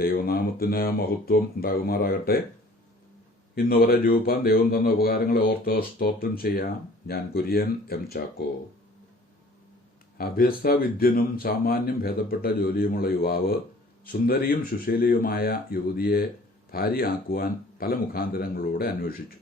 ദൈവനാമത്തിന് മഹത്വം ഉണ്ടാകുമാറാകട്ടെ. ഇന്നുവരെ രൂപാൻ ദൈവം തന്ന ഉപകാരങ്ങളെ ഓർത്ത് സ്തോത്രം ചെയ്യാം. ഞാൻ കുര്യൻ എം ചാക്കോ. അഭ്യസ്തവിദ്യനും സാമാന്യം ഭേദപ്പെട്ട ജോലിയുമുള്ള യുവാവ് സുന്ദരിയും സുശീലയുമായ യുവതിയെ ഭാര്യയാക്കുവാൻ പല മുഖാന്തരങ്ങളിലൂടെ അന്വേഷിച്ചു.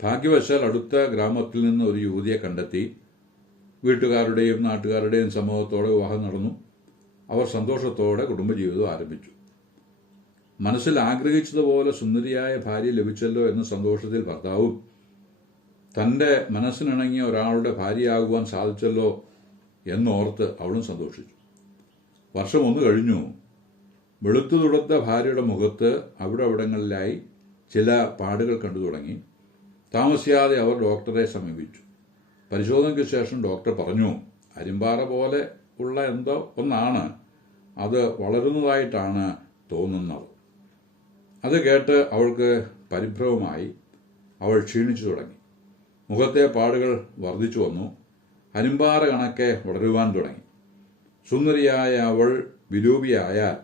ഭാഗ്യവശാൽ അടുത്ത ഗ്രാമത്തിൽ നിന്ന് ഒരു യുവതിയെ കണ്ടെത്തി. വീട്ടുകാരുടെയും നാട്ടുകാരുടെയും സമൂഹത്തോടെ വിവാഹം നടന്നു. അവർ സന്തോഷത്തോടെ കുടുംബജീവിതം ആരംഭിച്ചു. മനസ്സിൽ ആഗ്രഹിച്ചതുപോലെ സുന്ദരിയായ ഭാര്യ ലഭിച്ചല്ലോ എന്ന സന്തോഷത്തിൽ ഭർത്താവും തൻ്റെ മനസ്സിനിണങ്ങിയ ഒരാളുടെ ഭാര്യയാകുവാൻ സാധിച്ചല്ലോ എന്നോർത്ത് അവളും സന്തോഷിച്ചു. വർഷം 1 കഴിഞ്ഞു. വെളുത്തു തുടുത്ത ഭാര്യയുടെ മുഖത്ത് അവിടങ്ങളിലായി ചില പാടുകൾ കണ്ടു തുടങ്ങി. താമസിയാതെ അവർ ഡോക്ടറെ സമീപിച്ചു. പരിശോധനയ്ക്ക് ശേഷം ഡോക്ടർ പറഞ്ഞു, അരിമ്പാറ പോലെ ഉള്ള എന്തോ ഒന്നാണ്, അത് വളരുന്നതായിട്ടാണ് തോന്നുന്നത്. അത് കേട്ട് അവൾക്ക് പരിഭ്രമമായി. അവൾ ക്ഷീണിച്ചു തുടങ്ങി. മുഖത്തെ പാടുകൾ വർദ്ധിച്ചു വന്നു. അരിമ്പാറ കണക്കെ വളരുവാൻ തുടങ്ങി. സുന്ദരിയായ അവൾ വിരൂപിയായാൽ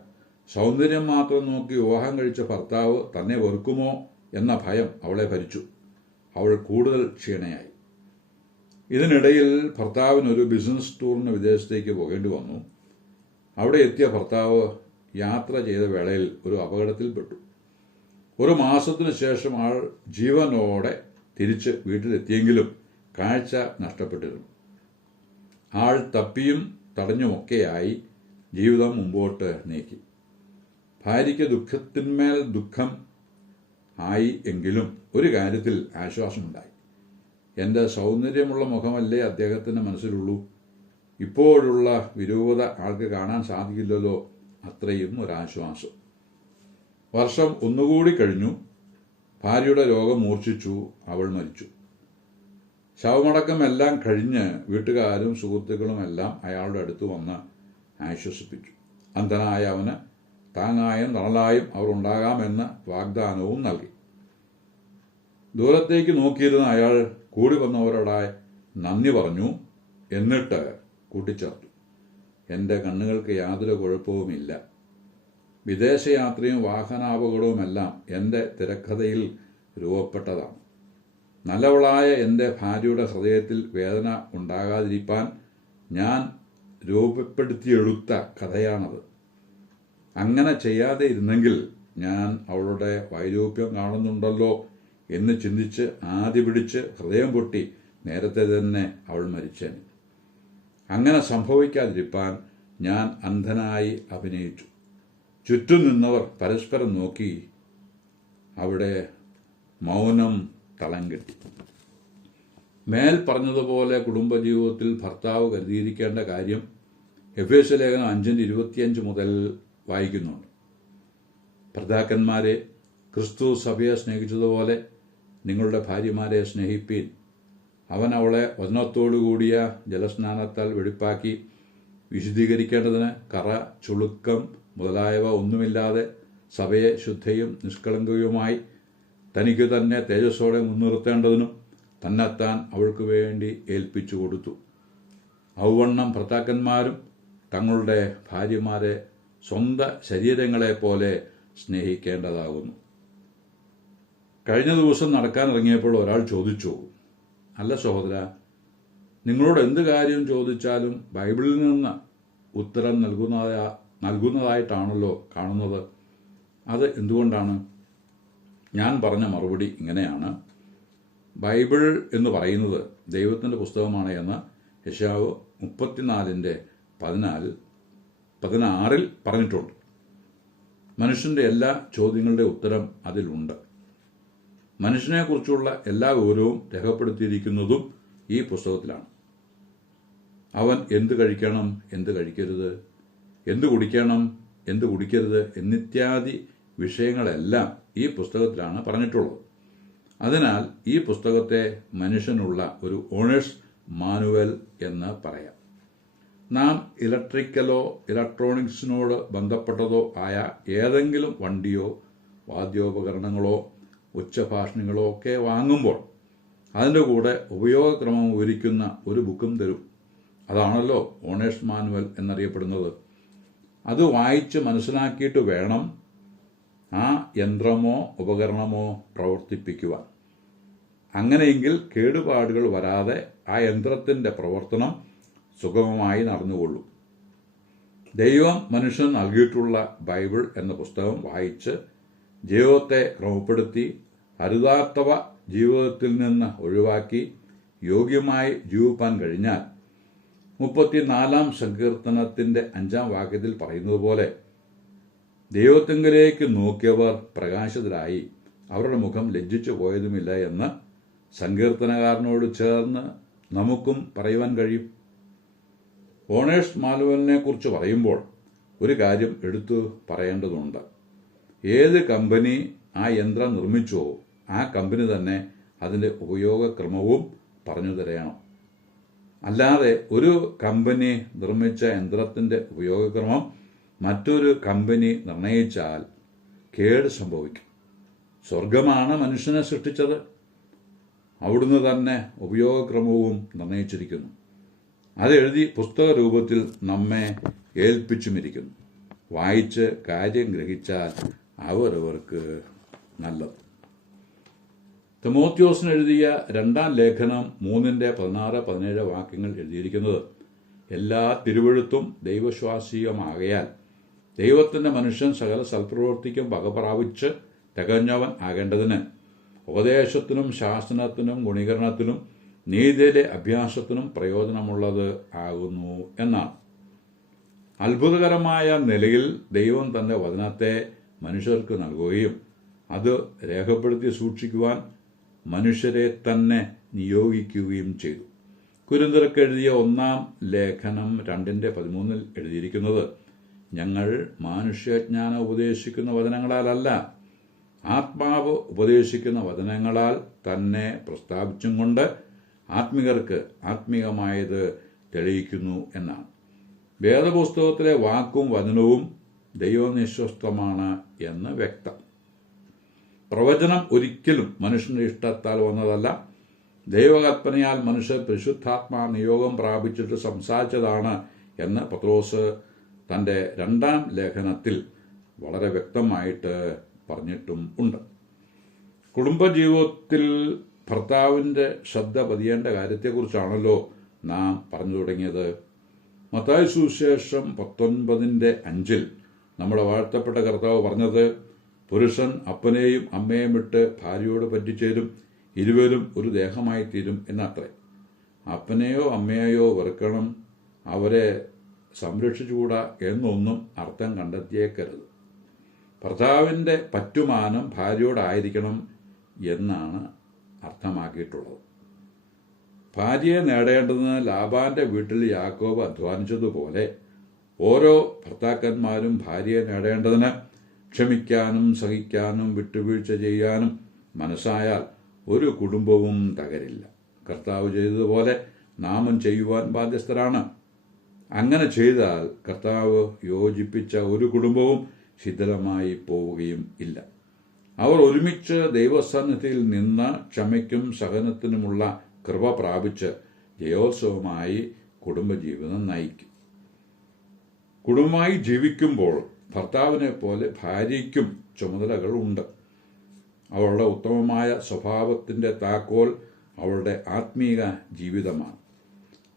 സൗന്ദര്യം മാത്രം നോക്കി വിവാഹം കഴിച്ച ഭർത്താവ് തന്നെ വെറുക്കുമോ എന്ന ഭയം അവളെ ഭരിച്ചു. അവൾ കൂടുതൽ ക്ഷീണയായി. ഇതിനിടയിൽ ഭർത്താവിനൊരു ബിസിനസ് ടൂറിന് വിദേശത്തേക്ക് പോകേണ്ടി വന്നു. അവിടെ എത്തിയ ഭർത്താവ് യാത്ര ചെയ്ത വേളയിൽ ഒരു അപകടത്തിൽപ്പെട്ടു. 1 മാസത്തിനു ശേഷം ആൾ ജീവനോടെ തിരിച്ച് വീട്ടിലെത്തിയെങ്കിലും കാഴ്ച നഷ്ടപ്പെട്ടിരുന്നു. ആൾ തപ്പിയും തടഞ്ഞുമൊക്കെയായി ജീവിതം മുമ്പോട്ട് നീക്കി. ഭാര്യയ്ക്ക് ദുഃഖത്തിന്മേൽ ദുഃഖം ആയി എങ്കിലും ഒരു കാര്യത്തിൽ ആശ്വാസമുണ്ടായി. എൻ്റെ സൗന്ദര്യമുള്ള മുഖമല്ലേ അദ്ദേഹത്തിൻ്റെ മനസ്സിലുള്ളൂ. ഇപ്പോഴുള്ള വിരൂപത ആൾക്ക് കാണാൻ സാധിക്കില്ലല്ലോ. അത്രയും ഒരാശ്വാസം. വർഷം 1 കൂടി കഴിഞ്ഞു. ഭാര്യയുടെ രോഗം മൂർച്ഛിച്ചു. അവൾ മരിച്ചു. ശവമടക്കമെല്ലാം കഴിഞ്ഞ് വീട്ടുകാരും സുഹൃത്തുക്കളും എല്ലാം അയാളുടെ അടുത്ത് വന്ന് ആശ്വസിപ്പിച്ചു. അന്ധനായ അവന് താങ്ങായും തണലായും അവർ ഉണ്ടാകാമെന്ന് വാഗ്ദാനവും നൽകി. ദൂരത്തേക്ക് നോക്കിയിരുന്ന അയാൾ കൂടി വന്നവരോടായി നന്ദി പറഞ്ഞു. എന്നിട്ട് കൂട്ടിച്ചേർത്തു, എൻ്റെ കണ്ണുകൾക്ക് യാതൊരു കുഴപ്പവുമില്ല. വിദേശയാത്രയും വാഹനാപകടവുമെല്ലാം എൻ്റെ തിരക്കഥയിൽ രൂപപ്പെട്ടതാണ്. നല്ലവളായ എൻ്റെ ഭാര്യയുടെ ഹൃദയത്തിൽ വേദന ഉണ്ടാകാതിരിക്കാൻ ഞാൻ രൂപപ്പെടുത്തിയെടുത്ത കഥയാണത്. അങ്ങനെ ചെയ്യാതെ ഇരുന്നെങ്കിൽ ഞാൻ അവളുടെ വൈരൂപ്യം കാണുന്നുണ്ടല്ലോ എന്ന് ചിന്തിച്ച് ആദ്യ പിടിച്ച് ഹൃദയം പൊട്ടി നേരത്തെ തന്നെ അവൾ മരിച്ചേനെ. അങ്ങനെ സംഭവിക്കാതിരിക്കാൻ ഞാൻ അന്ധനായി അഭിനയിച്ചു. ചുറ്റും നിന്നവർ പരസ്പരം നോക്കി. അവിടെ മൗനം തളം കെട്ടി. മേൽ പറഞ്ഞതുപോലെ കുടുംബജീവിതത്തിൽ ഭർത്താവ് കരുതിയിരിക്കേണ്ട കാര്യം എഫേസ്യ ലേഖനം 5:25 മുതൽ വായിക്കുന്നുണ്ട്. ഭർത്താക്കന്മാരെ, ക്രിസ്തു സഭയെ സ്നേഹിച്ചതുപോലെ നിങ്ങളുടെ ഭാര്യമാരെ സ്നേഹിപ്പീൻ. അവൻ അവളെ വചനത്തോടുകൂടിയ ജലസ്നാനത്താൽ വെടിപ്പാക്കി വിശുദ്ധീകരിക്കേണ്ടതിന് കറ, ചുളുക്കം മുതലായവ ഒന്നുമില്ലാതെ സഭയെ ശുദ്ധയും നിഷ്കളങ്കയുമായി തനിക്ക് തന്നെ തേജസ്സോടെ മുൻനിർത്തേണ്ടതിനും തന്നെത്താൻ അവൾക്ക് വേണ്ടി ഏൽപ്പിച്ചു കൊടുത്തു. ഔവണ്ണം ഭർത്താക്കന്മാരും തങ്ങളുടെ ഭാര്യമാരെ സ്വന്തം ശരീരങ്ങളെപ്പോലെ സ്നേഹിക്കേണ്ടതാകുന്നു. കഴിഞ്ഞ ദിവസം നടക്കാനിറങ്ങിയപ്പോൾ ഒരാൾ ചോദിച്ചു, അല്ല സഹോദര, നിങ്ങളോട് എന്ത് കാര്യം ചോദിച്ചാലും ബൈബിളിൽ നിന്ന് ഉത്തരം നൽകുന്നതായിട്ടാണല്ലോ കാണുന്നത്. അത് എന്തുകൊണ്ടാണ്? ഞാൻ പറഞ്ഞ മറുപടി ഇങ്ങനെയാണ്. ബൈബിൾ എന്ന് പറയുന്നത് ദൈവത്തിൻ്റെ പുസ്തകമാണ് എന്ന് യെശയ്യാവ് 34:16 പറഞ്ഞിട്ടുണ്ട്. മനുഷ്യൻ്റെ എല്ലാ ചോദ്യങ്ങളുടെ ഉത്തരം അതിലുണ്ട്. മനുഷ്യനെക്കുറിച്ചുള്ള എല്ലാ വിവരവും രേഖപ്പെടുത്തിയിരിക്കുന്നതും ഈ പുസ്തകത്തിലാണ്. അവൻ എന്ത് കഴിക്കണം, എന്ത് കഴിക്കരുത്, എന്ത് കുടിക്കണം, എന്ത് കുടിക്കരുത് എന്നിത്യാദി വിഷയങ്ങളെല്ലാം ഈ പുസ്തകത്തിലാണ് പറഞ്ഞിട്ടുള്ളത്. അതിനാൽ ഈ പുസ്തകത്തെ മനുഷ്യനുള്ള ഒരു ഓണേഴ്സ് മാനുവൽ എന്ന് പറയാം. നാം ഇലക്ട്രിക്കലോ ഇലക്ട്രോണിക്സിനോട് ബന്ധപ്പെട്ടതോ ആയ ഏതെങ്കിലും വണ്ടിയോ വാദ്യോപകരണങ്ങളോ ഉച്ചഭാഷണികളോ ഒക്കെ വാങ്ങുമ്പോൾ അതിൻ്റെ കൂടെ ഉപയോഗക്രമം വിവരിക്കുന്ന ഒരു ബുക്കും തരും. അതാണല്ലോ ഓണേഴ്സ് മാനുവൽ എന്നറിയപ്പെടുന്നത്. അത് വായിച്ച് മനസ്സിലാക്കിയിട്ട് വേണം ആ യന്ത്രമോ ഉപകരണമോ പ്രവർത്തിപ്പിക്കുവാൻ. അങ്ങനെയെങ്കിൽ കേടുപാടുകൾ വരാതെ ആ യന്ത്രത്തിൻ്റെ പ്രവർത്തനം സുഗമമായി നടന്നുകൊള്ളും. ദൈവം മനുഷ്യൻ നൽകിയിട്ടുള്ള ബൈബിൾ എന്ന പുസ്തകം വായിച്ച് ജീവിതത്തെ ക്രമപ്പെടുത്തി അരുതാത്തവ ജീവിതത്തിൽ നിന്ന് ഒഴിവാക്കി യോഗ്യമായി ജീവിപ്പാൻ കഴിഞ്ഞാൽ 34 സങ്കീർത്തനത്തിൻ്റെ 5 വാക്യത്തിൽ പറയുന്നത് പോലെ ദൈവത്തിങ്കലേക്ക് നോക്കിയവർ പ്രകാശിതരായി അവരുടെ മുഖം ലജ്ജിച്ചു പോയതുമില്ല എന്ന് സങ്കീർത്തനകാരനോട് ചേർന്ന് നമുക്കും പറയുവാൻ കഴിയും. ഓണേഴ്സ് മാലുവലിനെ കുറിച്ച് പറയുമ്പോൾ ഒരു കാര്യം എടുത്തു പറയേണ്ടതുണ്ട്. ഏത് കമ്പനി ആ യന്ത്രം നിർമ്മിച്ചോ ആ കമ്പനി തന്നെ അതിൻ്റെ ഉപയോഗക്രമവും പറഞ്ഞു തരണം. അല്ലാതെ ഒരു കമ്പനി നിർമ്മിച്ച യന്ത്രത്തിൻ്റെ ഉപയോഗക്രമം മറ്റൊരു കമ്പനി നിർണയിച്ചാൽ കേട് സംഭവിക്കും. സ്വർഗമാണ് മനുഷ്യനെ സൃഷ്ടിച്ചത്. അവിടുന്ന് തന്നെ ഉപയോഗക്രമവും നിർണയിച്ചിരിക്കുന്നു. അതെഴുതി പുസ്തക രൂപത്തിൽ നമ്മെ ഏൽപ്പിച്ചുമിരിക്കുന്നു. വായിച്ച് കാര്യം ഗ്രഹിച്ചാൽ അവരവർക്ക് നല്ലത്. തിമോത്തിയോസിന് എഴുതിയ 2 ലേഖനം 3:16-17 വാക്യങ്ങൾ എഴുതിയിരിക്കുന്നത്, എല്ലാ തിരുവെഴുത്തും ദൈവശ്വാസീയമാകയാൽ ദൈവത്തിൻ്റെ മനുഷ്യൻ സകല സൽപ്രവൃത്തിക്കും വകപ്രാപിച്ച് തികഞ്ഞവൻ ആകേണ്ടതിന് ഉപദേശത്തിനും ശാസനത്തിനും ഗുണീകരണത്തിനും നീതിയിലെ അഭ്യാസത്തിനും പ്രയോജനമുള്ളത് ആകുന്നു എന്നാണ്. അത്ഭുതകരമായ നിലയിൽ ദൈവം തന്റെ വചനത്തെ മനുഷ്യർക്ക് നൽകുകയും അത് രേഖപ്പെടുത്തി സൂക്ഷിക്കുവാൻ മനുഷ്യരെ തന്നെ നിയോഗിക്കുകയും ചെയ്തു. കുരിന്ത്യർക്ക് എഴുതിയ 1 ലേഖനം 2:13 എഴുതിയിരിക്കുന്നത്, ഞങ്ങൾ മാനുഷ്യജ്ഞാനം ഉപദേശിക്കുന്ന വചനങ്ങളാലല്ല, ആത്മാവ് ഉപദേശിക്കുന്ന വചനങ്ങളാൽ തന്നെ പ്രസ്താവിച്ചും കൊണ്ട് ആത്മികർക്ക് ആത്മീയമായത് തെളിയിക്കുന്നു എന്നാണ്. വേദപുസ്തകത്തിലെ വാക്കും വചനവും ദൈവനിശ്വസ്തമാണ് എന്ന് വ്യക്തം. പ്രവചനം ഒരിക്കലും മനുഷ്യന്റെ ഇഷ്ടത്താൽ വന്നതല്ല. ദൈവകൽപ്പനയാൽ മനുഷ്യർ പരിശുദ്ധാത്മാ നിയോഗം പ്രാപിച്ചിട്ട് സംസാരിച്ചതാണ് എന്ന് പത്രോസ് തൻ്റെ 2 ലേഖനത്തിൽ വളരെ വ്യക്തമായിട്ട് പറഞ്ഞിട്ടും ഉണ്ട്. കുടുംബജീവിതത്തിൽ ഭർത്താവിൻ്റെ ശ്രദ്ധ പതിയേണ്ട കാര്യത്തെക്കുറിച്ചാണല്ലോ നാം പറഞ്ഞു തുടങ്ങിയത്. മത്തായി സുവിശേഷം 19:5 നമ്മുടെ വാഴ്ത്തപ്പെട്ട കർത്താവ് പറഞ്ഞത്, പുരുഷൻ അപ്പനെയും അമ്മയെയും വിട്ട് ഭാര്യയോട് പറ്റിച്ചേരും, ഇരുവരും ഒരു ദേഹമായി തീരും എന്നത്രേ. അപ്പനെയോ അമ്മയെയോ വെറുക്കണം, അവരെ സംരക്ഷിച്ചുകൂടാ എന്നൊന്നും അർത്ഥം കണ്ടെത്തിയേക്കരുത്. ഭർത്താവിൻ്റെ പറ്റുമാനം ഭാര്യയോടായിരിക്കണം എന്നാണ് അർത്ഥമാക്കിയിട്ടുള്ളത്. ഭാര്യയെ നേടേണ്ടതിന് ലാബാന്റെ വീട്ടിൽ യാക്കോബ് അധ്വാനിച്ചതുപോലെ ഓരോ ഭർത്താക്കന്മാരും ഭാര്യയെ നേടേണ്ടതിന് ക്ഷമിക്കാനും സഹിക്കാനും വിട്ടുവീഴ്ച ചെയ്യാനും മനസ്സായാൽ ഒരു കുടുംബവും തകരില്ല. കർത്താവ് ചെയ്തതുപോലെ നാമും ചെയ്യുവാൻ ബാധ്യസ്ഥരാണ്. അങ്ങനെ ചെയ്താൽ കർത്താവ് യോജിപ്പിച്ച ഒരു കുടുംബവും ശിഥിലമായി പോവുകയും ഇല്ല. അവർ ഒരുമിച്ച് ദൈവസന്നിധിയിൽ നിന്ന് ക്ഷമയ്ക്കും സഹനത്തിനുമുള്ള കൃപ പ്രാപിച്ച് ജയോത്സവമായി കുടുംബജീവിതം നയിക്കും. കുടുംബമായി ജീവിക്കുമ്പോൾ ഭർത്താവിനെ പോലെ ഭാര്യയ്ക്കും ചുമതലകൾ ഉണ്ട്. അവളുടെ ഉത്തമമായ സ്വഭാവത്തിൻ്റെ താക്കോൽ അവളുടെ ആത്മീക ജീവിതമാണ്.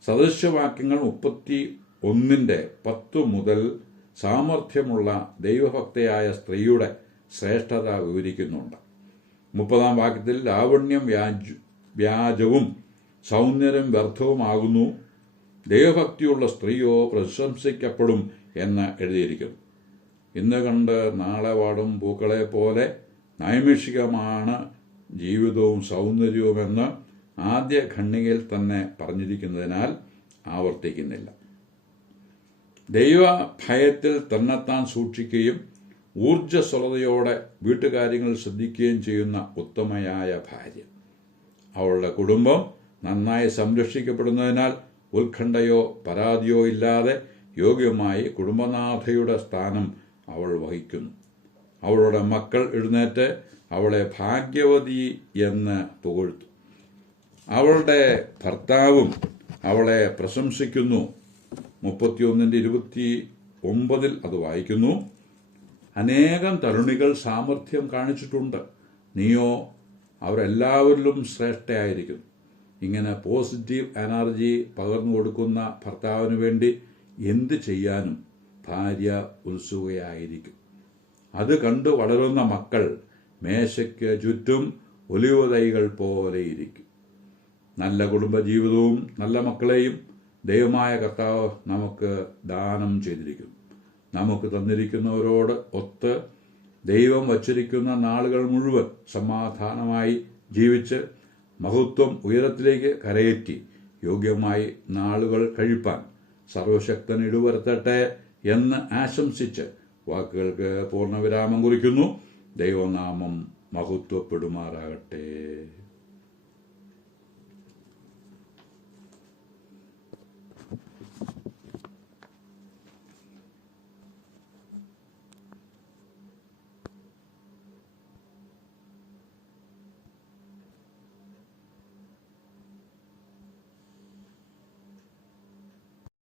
സദൃശവാക്യങ്ങൾ 31:10 മുതൽ സാമർഥ്യമുള്ള ദൈവഭക്തയായ സ്ത്രീയുടെ ശ്രേഷ്ഠത വിവരിക്കുന്നുണ്ട്. 30 വാക്യത്തിൽ ലാവണ്യം വ്യാജവും സൗന്ദര്യം വ്യർത്ഥവുമാകുന്നു, ദൈവഭക്തിയുള്ള സ്ത്രീയോ പ്രശംസിക്കപ്പെടും എന്ന് എഴുതിയിരിക്കുന്നു. ഇന്ന് കണ്ട് നാളെ വാടും പൂക്കളെ പോലെ നൈമിഷികമാണ് ജീവിതവും സൗന്ദര്യവുമെന്ന് ആദ്യ ഖണ്ഡികയിൽ തന്നെ പറഞ്ഞിരിക്കുന്നതിനാൽ ആവർത്തിക്കുന്നില്ല. ദൈവ ഭയത്തിൽ തന്നെത്താൻ സൂക്ഷിക്കുകയും ഊർജ്ജസ്വലതയോടെ വീട്ടുകാര്യങ്ങൾ ശ്രദ്ധിക്കുകയും ചെയ്യുന്ന ഉത്തമയായ ഭാര്യ. അവളുടെ കുടുംബം നന്നായി സംരക്ഷിക്കപ്പെടുന്നതിനാൽ ഉത്കണ്ഠയോ പരാതിയോ ഇല്ലാതെ യോഗ്യമായി കുടുംബനാഥയുടെ സ്ഥാനം അവൾ വഹിക്കുന്നു. അവളുടെ മക്കൾ എഴുന്നേറ്റ് അവളെ ഭാഗ്യവതി എന്ന് പുകഴ്ത്തും. അവളുടെ ഭർത്താവും അവളെ പ്രശംസിക്കുന്നു. 31:21 9 അത് വായിക്കുന്നു. അനേകം തരുണികൾ സാമർഥ്യം കാണിച്ചിട്ടുണ്ട്, നീയോ അവരെല്ലാവരിലും ശ്രേഷ്ഠയായിരിക്കും. ഇങ്ങനെ പോസിറ്റീവ് എനർജി പകർന്നു കൊടുക്കുന്ന ഭർത്താവിന് വേണ്ടി എന്ത് ചെയ്യാനും ഭാര്യ ഉത്സുകയായിരിക്കും. അത് കണ്ടു വളരുന്ന മക്കൾ മേശയ്ക്ക് ചുറ്റും ഒലിവ് തൈകൾ പോലെയിരിക്കും. നല്ല കുടുംബജീവിതവും നല്ല മക്കളെയും ദൈവമായ കർത്താവ് നമുക്ക് ദാനം ചെയ്തിരിക്കുന്നു. നമുക്ക് തന്നിരിക്കുന്നവരോട് ഒത്ത് ദൈവം വച്ചിരിക്കുന്ന നാളുകൾ മുഴുവൻ സമാധാനമായി ജീവിച്ച് മഹത്വം ഉയരത്തിലേക്ക് കരയേറ്റി യോഗ്യമായി നാളുകൾ കഴിപ്പാൻ സർവശക്തൻ ഇടവരുത്തട്ടെ എന്ന് ആശംസിച്ച് വാക്കുകൾക്ക് പൂർണ്ണവിരാമം കുറിക്കുന്നു. ദൈവനാമം മഹത്വപ്പെടുമാറാകട്ടെ.